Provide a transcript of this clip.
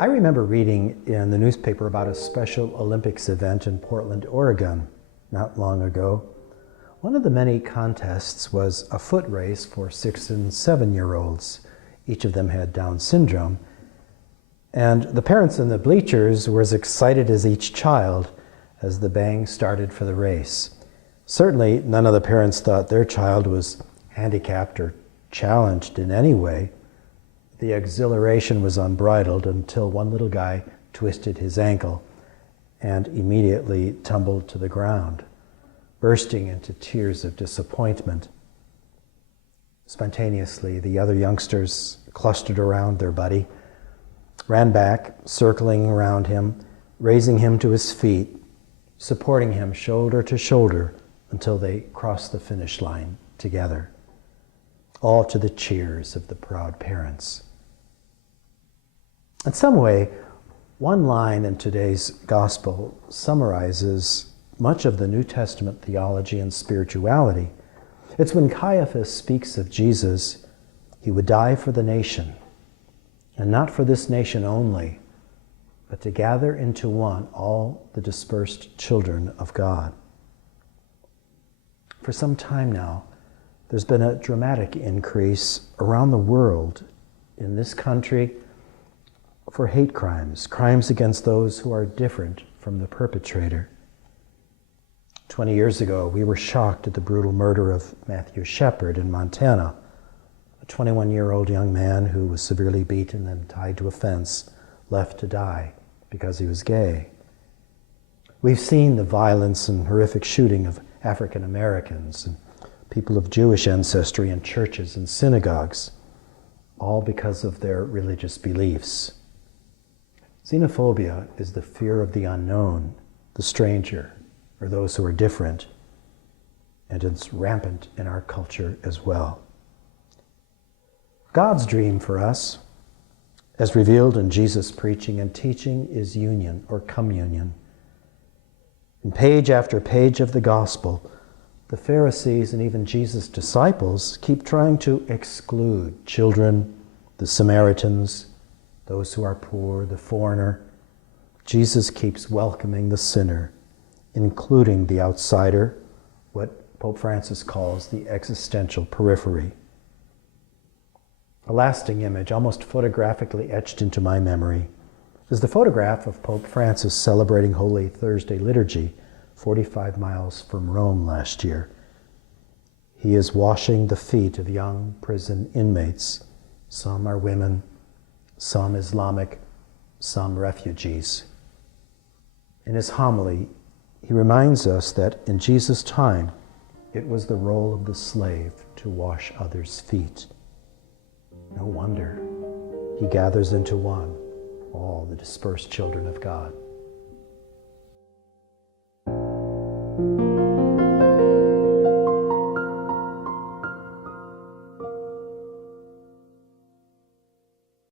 I remember reading in the newspaper about a Special Olympics event in Portland, Oregon, not long ago. One of the many contests was a foot race for 6- and 7-year-olds. Each of them had Down syndrome. And the parents in the bleachers were as excited as each child as the bang started for the race. Certainly, none of the parents thought their child was handicapped or challenged in any way. The exhilaration was unbridled until one little guy twisted his ankle and immediately tumbled to the ground, bursting into tears of disappointment. Spontaneously, the other youngsters clustered around their buddy, ran back, circling around him, raising him to his feet, supporting him shoulder to shoulder until they crossed the finish line together, all to the cheers of the proud parents. In some way, one line in today's gospel summarizes much of the New Testament theology and spirituality. It's when Caiaphas speaks of Jesus, he would die for the nation, and not for this nation only, but to gather into one all the dispersed children of God. For some time now, there's been a dramatic increase around the world, in this country, for hate crimes, crimes against those who are different from the perpetrator. 20 years ago, we were shocked at the brutal murder of Matthew Shepard in Montana, a 21-year-old young man who was severely beaten and tied to a fence, left to die because he was gay. We've seen the violence and horrific shooting of African Americans and people of Jewish ancestry in churches and synagogues, all because of their religious beliefs. Xenophobia is the fear of the unknown, the stranger, or those who are different, and it's rampant in our culture as well. God's dream for us, as revealed in Jesus' preaching and teaching, is union or communion. In page after page of the gospel, the Pharisees and even Jesus' disciples keep trying to exclude children, the Samaritans, those who are poor, the foreigner. Jesus keeps welcoming the sinner, including the outsider, what Pope Francis calls the existential periphery. A lasting image, almost photographically etched into my memory, is the photograph of Pope Francis celebrating Holy Thursday liturgy 45 miles from Rome last year. He is washing the feet of young prison inmates. Some are women, some Islamic, some refugees. In his homily, he reminds us that in Jesus' time, it was the role of the slave to wash others' feet. No wonder he gathers into one all the dispersed children of God.